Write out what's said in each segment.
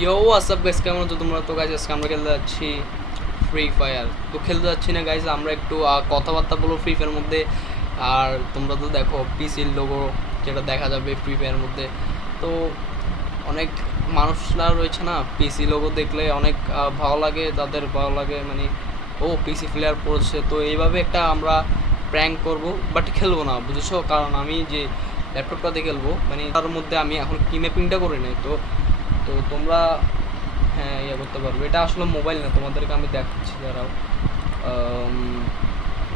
ইয়ো WhatsApp guys, কেমন আছো তোমরা? তো গাইস আজকে আমরা খেলতে যাচ্ছি ফ্রি ফায়ার। তো খেলতে যাচ্ছি না গাইস, আমরা একটু কথাবার্তা বলবো ফ্রি ফায়ার মধ্যে। আর তোমরা তো দেখো পিসির লোগো যেটা দেখা যাবে ফ্রি ফায়ার মধ্যে। তো অনেক মানুষরা রয়েছে না, পিসি লোগো দেখলে অনেক ভালো লাগে, তাদের ভালো লাগে মানে ও পিসি প্লেয়ার পড়ছে। তো এইভাবে একটা আমরা প্র্যাঙ্ক করব, বাট খেলবো না, বুঝেছো? কারণ আমি যে ল্যাপটপটাতে খেলবো মানে তার মধ্যে আমি এখন কি ম্যাপিংটা করে নিই। তো তো তোমরা হ্যাঁ ইয়ে করতে পারবে। এটা আসলে মোবাইল না, তোমাদেরকে আমি দেখাচ্ছি দাঁড়াও। আম,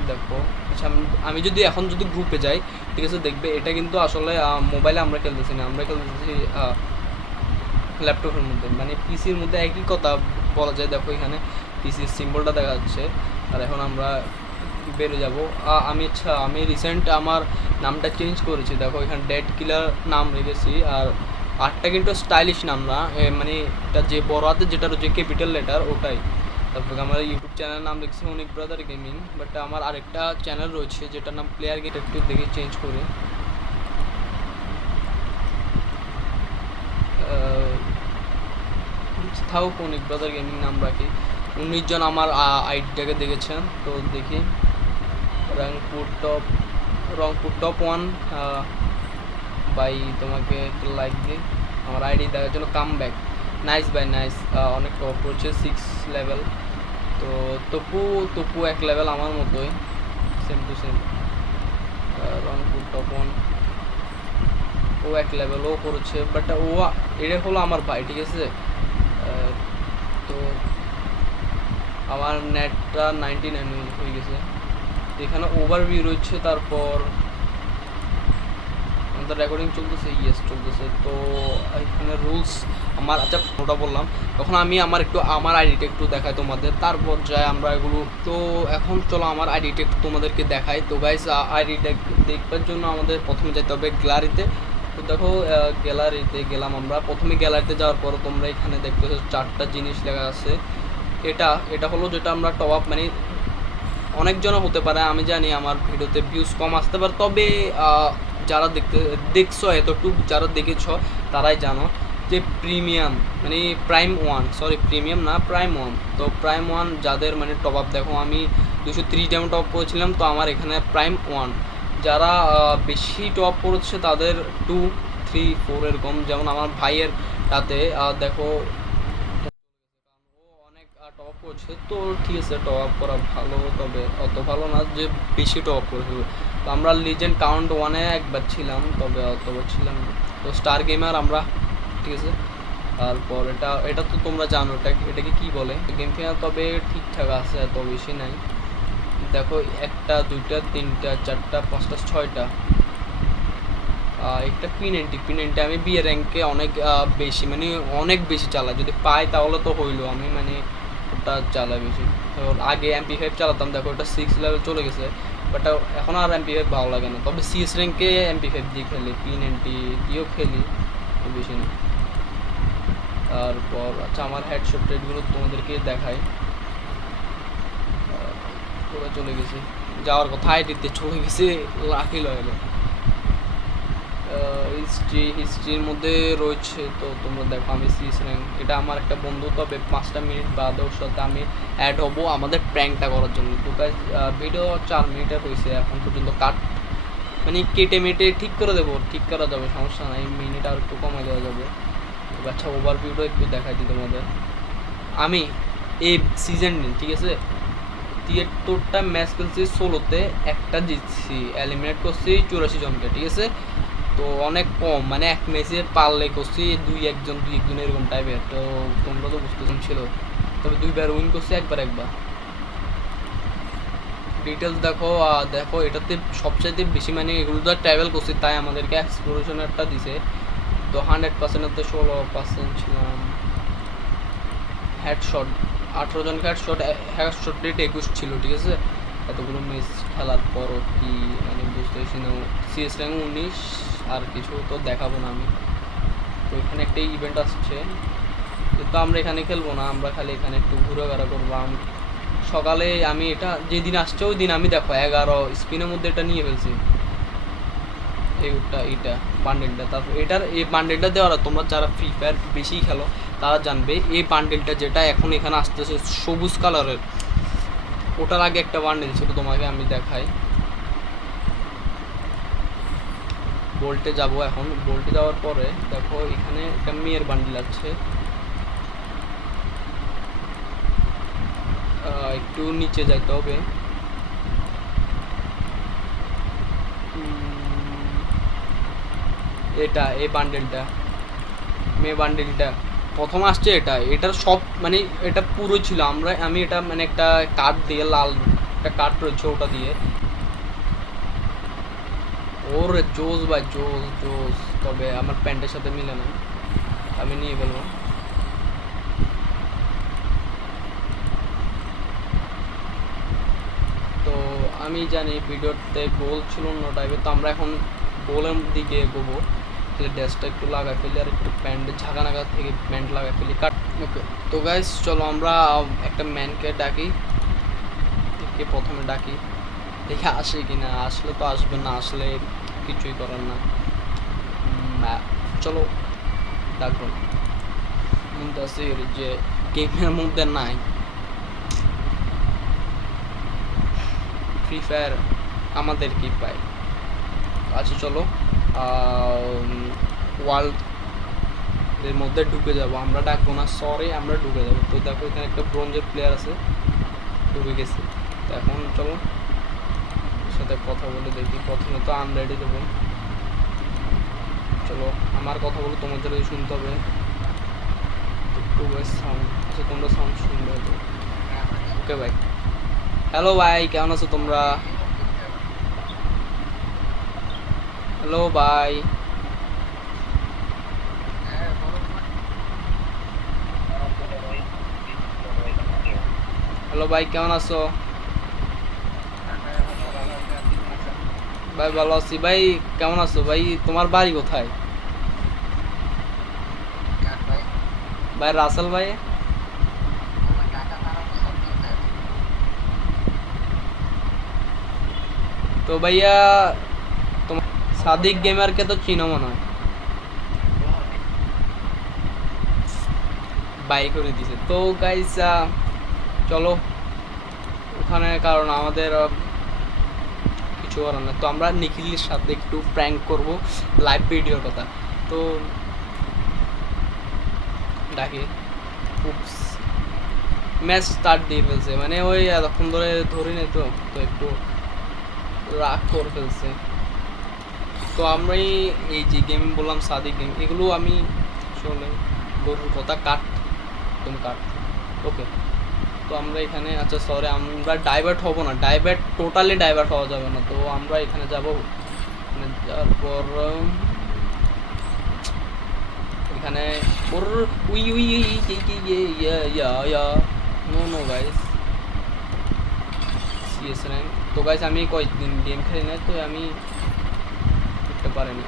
দেখো, আচ্ছা আমি যদি এখন যদি গ্রুপে যাই, ঠিক আছে, দেখবে এটা কিন্তু আসলে মোবাইলে আমরা খেলতেছি না, আমরা খেলতেছি ল্যাপটপের মধ্যে, মানে পিসির মধ্যে একই কথা বলা যায়। দেখো এখানে পিসির সিম্বলটা দেখা যাচ্ছে। আর এখন আমরা বেরো যাব। আমি রিসেন্ট আমার নামটা চেঞ্জ করেছি, দেখো এখানে ডেড কিলার নাম রেখেছি। আর আরটা কিন্তু স্টাইলিশ নাম না, মানে এটা যে বড় হাতে যেটা রয়েছে ক্যাপিটাল লেটার ওটাই। তারপর আমার ইউটিউব চ্যানেল নাম লিখছি অনেক ব্রাদার গেমিং, বাট আমার আরেকটা চ্যানেল রয়েছে যেটার নাম প্লেয়ার গেট, একটু দেখে চেঞ্জ করে থাকুক অনেক ব্রাদার গেমিং নাম রাখি। 19 জন আমার আইডিটাকে দেখেছেন, তো দেখি Rangpur top Rangpur top 1 bye, তোমাকে একটা লাইক দিই আমার আইডি দেখার জন্য। Come back, nice bye nice, অনেক টপ করছে 6 লেভেল। তো তপু তপু 1 লেভেল আমার মতোই, same to same. Rangpur top 1, ও 1 লেভেল ও করেছে, বাট এটা হলো আমার ভাই, ঠিক আছে। তো আমার নেটটা 99 হয়ে গেছে। এখানে ওভারভিউ রয়েছে, তারপর আমাদের রেকর্ডিং চলতেছে, ইয়েস চলতেছে। তো এখানে রুলস আমার, আচ্ছা ওটা বললাম। তখন আমি আমার আইডিটা একটু দেখাই তোমাদের, তারপর যাই আমরা এগুলো। তো এখন চলো আমার আইডিটা একটু তোমাদেরকে দেখাই। তো গাইস আইডিটা দেখবার জন্য আমাদের প্রথমে যেতে হবে গ্যালারিতে। তো দেখো গ্যালারিতে গেলাম আমরা। প্রথমে গ্যালারিতে যাওয়ার পর তোমরা এখানে দেখতেছো 4টা জিনিস লেখা আছে। এটা এটা হলো যেটা আমরা টপ আপ, মানে অনেকজনও হতে পারে, আমি জানি আমার ভিডিওতে ভিউজ কম আসতে পারে, তবে যারা দেখছো এতটুকু, যারা দেখেছ তারাই জানো যে প্রিমিয়াম মানে প্রিমিয়াম না, প্রাইম 1। তো প্রাইম 1 যাদের মানে টপ আপ, দেখো আমি 230 ডায়মন্ড টপ করেছিলাম, তো আমার এখানে প্রাইম 1। যারা বেশি টপ করেছে তাদের 2, 3, 4 এরকম, যেমন আমার ভাইয়ের তাতে দেখো ও অনেক টপ আপ করছে। তো ঠিক আছে, টপ আপ করা ভালো, তবে অত ভালো না যে বেশি টপ আপ করেছে। তো আমরা লিজেন্ড কাউন্ট 1-এ একবার ছিলাম, তবে অতবার ছিলাম না। তো স্টার গেমার আমরা, ঠিক আছে। তারপর এটা এটা তো তোমরা জানো এটাকে কি বলে গেম ফেয়ার, তবে ঠিকঠাক আছে, এত বেশি নাই। দেখো 1টা 2টা 3টা 4টা 5টা 6টা। একটা P90 আমি বিয়ে র্যাঙ্কে অনেক বেশি, মানে অনেক বেশি চালাই, যদি পাই তাহলে তো হইলো, আমি মানে ওটা চালাই বেশি। তো আগে MP5 চালাতাম, দেখো ওটা 6 লেভেল চলে গেছে, বাট এখন আর MP5 ভালো লাগে না। তবে CS র্যাঙ্কে MP5 দিয়ে খেলি, P90 দিয়েও খেলি, বেশি না। তারপর আচ্ছা আমার হেডশট রেটগুলো তোমাদেরকে দেখাই। ওরা চলে গেছে, যাওয়ার কথা আইডিতে চলে গেছে, লাকি লয়েলে। হিস্ট্রির মধ্যে রয়েছে, তো তোমরা দেখো আমি সিএস র্যাঙ্ক, এটা আমার একটা বন্ধু, তবে 5টা মিনিট বাদে ওর সাথে আমি অ্যাড হবো আমাদের প্র্যাঙ্কটা করার জন্য। তো গাইস ভিডিও 4 মিনিটের হয়েছে এখন পর্যন্ত, মানে কেটে মেটে ঠিক করে দেবো, ঠিক করা যাবে, সমস্যা নাই, মিনিট আর একটু কমে দেওয়া যাবে। তো আচ্ছা ওভারভিউটা একটু দেখাই দিই তোমাদের। আমি এই সিজন নিই, ঠিক আছে, 73টা ম্যাচ খেলছি, 16তে একটা জিতছি, এলিমিনেট করছি 84 জনকে, ঠিক আছে। তো অনেক কম, মানে এক ম্যাচে পারলে করছি 2-1 এরকম টাইপের। তো তোমরা তো বুঝতেছেন ছিল, তবে 2বার উইন করছি, একবার। ডিটেলস দেখো, দেখো এটাতে সবচাইতে বেশি, মানে এগুলো তো ট্রাভেল করছি তাই আমাদেরকে এক্সপ্লোরেশনেরটা দিছে। তো 100%-এর 16% ছিলাম। হেডশট 18 জনকে হেডশট রেট 21 ছিল, ঠিক আছে। এতগুলো ম্যাচ খেলার পরও কি মানে বুঝতেছি না। CS র্যাঙ্ক 19, আর কিছু তো দেখাবো না আমি। তো এখানে একটা ইভেন্ট আসছে, কিন্তু আমরা এখানে খেলবো না, আমরা খালি এখানে একটু ঘোরাঘোরা করবো। সকালে আমি এটা যেদিন আসছে ওই দিন আমি দেখো 11 স্পিনের মধ্যে এটা নিয়ে ফেলছি, এইটা বান্ডেলটা। তারপর এই বান্ডেলটা দেওয়ার তোমরা যারা ফ্রি ফায়ার বেশি খেলো তারা জানবে এই বান্ডেলটা যেটা এখন এখানে আসতেছে সবুজ কালারের, ওটার আগে একটা বান্ডেল ছিল, তোমাকে আমি দেখাই। বোল্টে যাব, এখন বোল্টে যাওয়ার পরে দেখো এখানে একটা মেয়ের বান্ডেল আছে, একটু নিচে যাইতে হবে। এটা এই বান্ডেলটা, মেয়ে বান্ডেলটা প্রথম আসছে, এটার সব মানে এটা পুরো ছিল, আমি এটা মানে একটা কার্ড দিয়ে, লাল একটা কার্ড রয়েছে ওটা দিয়ে। ওর জোস ভাই, জোস জোস, তবে আমার প্যান্টের সাথে মিলে না, আমি নিয়ে ফেলবো। তো আমি জানি ভিডিওতে গোল ছিল অন্য টাইপের, তো আমরা এখন গোলের দিকে এগোবো। ড্রেসটা একটু লাগাই ফেলি, আর একটু প্যান্ট ঝাঁকা নাগা থেকে প্যান্ট লাগাই ফেলি, কাট। ওকে, তো গাইস চলো আমরা একটা ম্যানকে ডাকি, প্রথমে ডাকি, দেখে আসে কিনা, আসলে তো আসবে, না আসলে কিছুই করার না। চলো ডাকবো। মুনতাসির যে গেমের মধ্যে নাই, ফ্রি ফায়ার আমাদের কি পায়। আচ্ছা চলো ওয়ার্ল্ড এর মধ্যে ঢুকে যাব, আমরা ডাকবো না, সরি আমরা ঢুকে যাবো। তো দেখো এখানে একটা ব্রোঞ্জের প্লেয়ার আছে, ঢুকে গেছে। তো এখন চলো সাথে কথা বলে দেখি। প্রথমে তো আনরেডি দেবো, চলো আমার কথা বলো, তোমাদের শুনতে হবে একটু সাউন্ড। আচ্ছা তোমরা সাউন্ড শুনবে তো? ওকে ভাই, হ্যালো ভাই, কেমন আছো তোমরা? হ্যালো ভাই, হ্যালো ভাই, কেমন আছো ভাই? ভালো আছি ভাই, কেমন আছো ভাই? তোমার বাড়ি কোথায় ভাই? রাসেল ভাই, তো ভাইয়া তোমার সাদিক গেমারকে তো চিনো মনে হয়, বাই করে দিছে। তো গাইস চলো ওখানে, কারণ আমাদের কিছু করার না, তো আমরা নিখিলের সাথে একটু প্র্যাঙ্ক করব লাইভ ভিডিওর কথা। তো ডাকে, উপস ম্যাচ স্টার্ট দিয়ে ফেলছে, মানে ওই এতক্ষণ ধরে ধরি নেই, তো তো একটু রাগ করে ফেলছে। তো আমরাই এই যে গেম বললাম সাদিক গেম, এগুলো আমি আসলে গরুর কথা, কাট একদম কাট। ওকে, তো আমরা এখানে, আচ্ছা সরি আমরা ডাইভার্ট হব না, টোটালি ডাইভার্ট হওয়া যাবে না। তো আমরা এখানে যাব, তারপর এখানে ওর we we know know guys, CS rank. তো গাইস আমি কয়েকদিন গেম খেলি না, তো আমি করতে পারিনি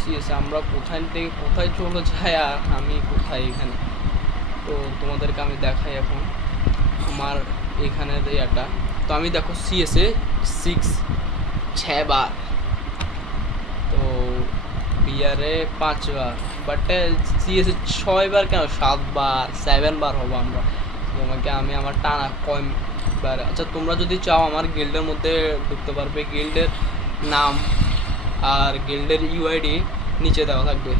সিএস। আমরা কোথায় থেকে কোথায় চলে যাই, আর আমি কোথায় এখানে। তো তোমাদেরকে আমি দেখাই এখন আমার এখানের ইয়াটা। তো আমি দেখো সিএসএ 6 বার, তো বিয়ারে 5 বার, বাট সিএসএ 6 বার কেন, 7 বার 7 বার হবো আমরা। তোমাকে আমি আমার টানা কয়বার, আচ্ছা তোমরা যদি চাও আমার গিল্ডের মধ্যে ঢুকতে পারবে, গিল্ডের নাম আর গিল্ডের ইউআইডি নিচে দেওয়া থাকবে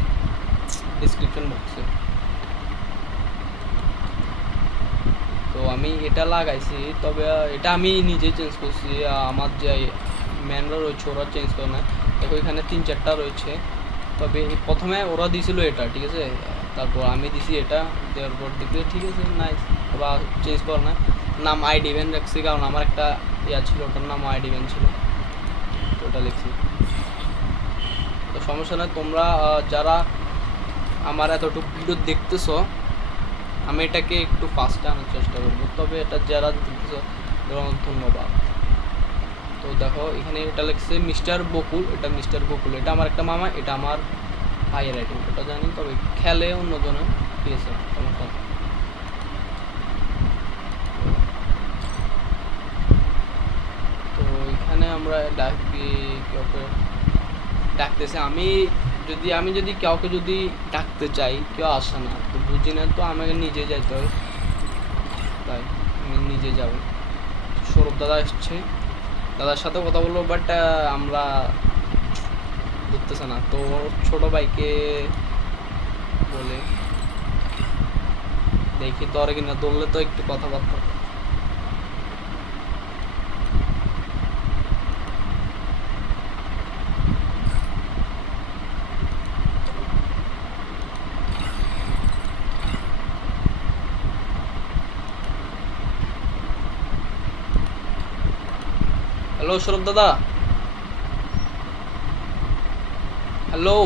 ডিসক্রিপশন বক্সে। তো আমি এটা লাগাইছি, তবে এটা আমি নিজে চেঞ্জ করছি, আমার যে ম্যানরা রয়েছে ওরা চেঞ্জ করে না। দেখো এখানে 3-4টা রয়েছে, তবে প্রথমে ওরা দিয়েছিল এটা, ঠিক আছে, তারপর আমি দিছি এটা, দেওয়ার পর দেখি ঠিক আছে নাইস, ওরা চেঞ্জ করে না। নাম আইডি ভ্যান রাখছি, কারণ আমার একটা ইয়া ছিল, ওটার নাম আইডি ভ্যান ছিল, ওটা লিখছি। তো সমস্যা নয়, তোমরা যারা আমার এতটুকু ভিডিও দেখতেছো, আমি এটাকে একটু ফাস্টে আনার চেষ্টা করবো, তবে এটা যারা দেখতেছো ধন্যবাদ। তো দেখো এখানে এটা লিখছে মিস্টার বকুল, এটা মিস্টার বকুল, এটা আমার একটা মামা, এটা আমার ভাইয়ের আইডি, ওটা জানি, তবে খেলে অন্যজনে, ঠিক আছে সমস্যা। তো এখানে আমরা ডাকতেছে, আমি যদি আমি যদি কাউকে যদি ডাকতে চাই কেউ আসে না, তো বুঝি না, তো আমাকে নিজে যেতে হয়, তাই আমি নিজে যাব। সৌরভ দাদা এসছে, দাদার সাথে কথা বলবো, বাট আমরা ধরতেছে না, তো ছোট ভাইকে বলে দেখি তোর কিনা ধরলে তো একটু কথাবার্তা। হ্যালো সৌরভ দাদা, হ্যালো।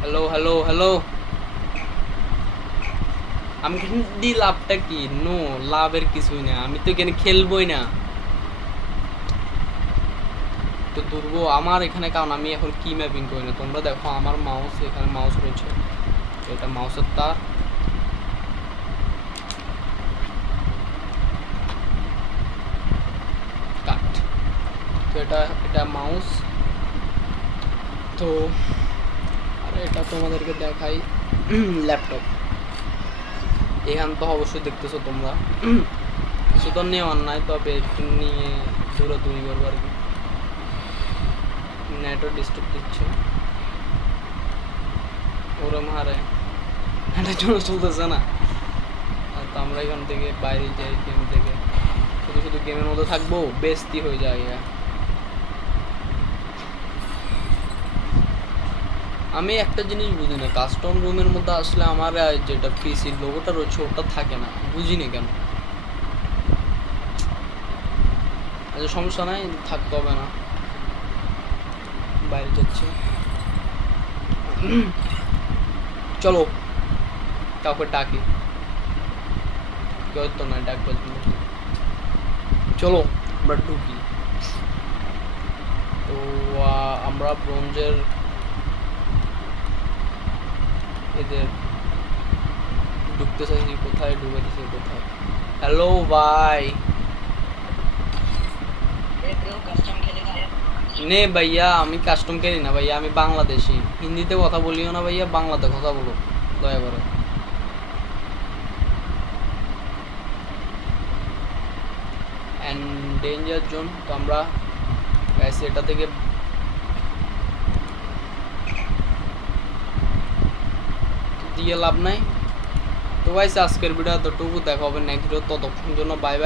Hello hello hello. আমি দি লাভটা কি? নো, লাভের কিছুই না, আমি তো এখানে খেলবই না। তো দুর্ব আমার এখানে, কারণ আমি এখন কি ম্যাপিং করি না। তোমরা দেখো আমার মাউস, এখানে মাউস রয়েছে, এটা মাউসের তার। কাট। তো এটা মাউস। তো আরে এটা তোমাদেরকে দেখাই, ল্যাপটপ। এখান তো অবশ্যই দেখতেছো তোমরা, কিছু তো নেওয়ার নাই, তবে একটু নিয়ে দৌড়াদৌড়ি করবো আর কি। নেটও ডিস্টার্ব দিচ্ছে, ওরম হারে এটা জন্য চলতেছে না। তো আমরা এখান থেকে বাইরে যাই, গেম থেকে শুধু শুধু গেমের মধ্যে থাকবো, বেস্তি হয়ে যায়। আমি একটা জিনিস বুঝি না, কাস্টম রুমের মধ্যে আসলে আমার যেটা পিসির লোগোটা রয়েছে ওটা থাকে না, বুঝি না কেন। আচ্ছা সমস্যা নাই, থাকতে হবে না, বাইরে যাচ্ছি। চলো কাউকে ডাকি, কেউ তো নয় ডাকবে, চলো আমরা ঢুকি। তো আমরা ব্রোঞ্জের এদের ঢুকতে চাইছি, কোথায় ঢুকে দিছি কোথায়। হ্যালো ভাই, নে ভাইয়া, আমি কাস্টম খেলি না ভাইয়া, আমি বাংলাদেশি। হিন্দিতে কথা বলিও না ভাইয়া, বাংলাতে কথা বলো দয়া করে। অ্যান্ড ডেঞ্জার জোন, তো আমরা এটা থেকে দিয়ে লাভ নাই। তো গাইস আজকের ভিডিও এতটুকু, দেখা হবে নেক্সট ভিডিও, ততক্ষণ জন্য বাই বাই।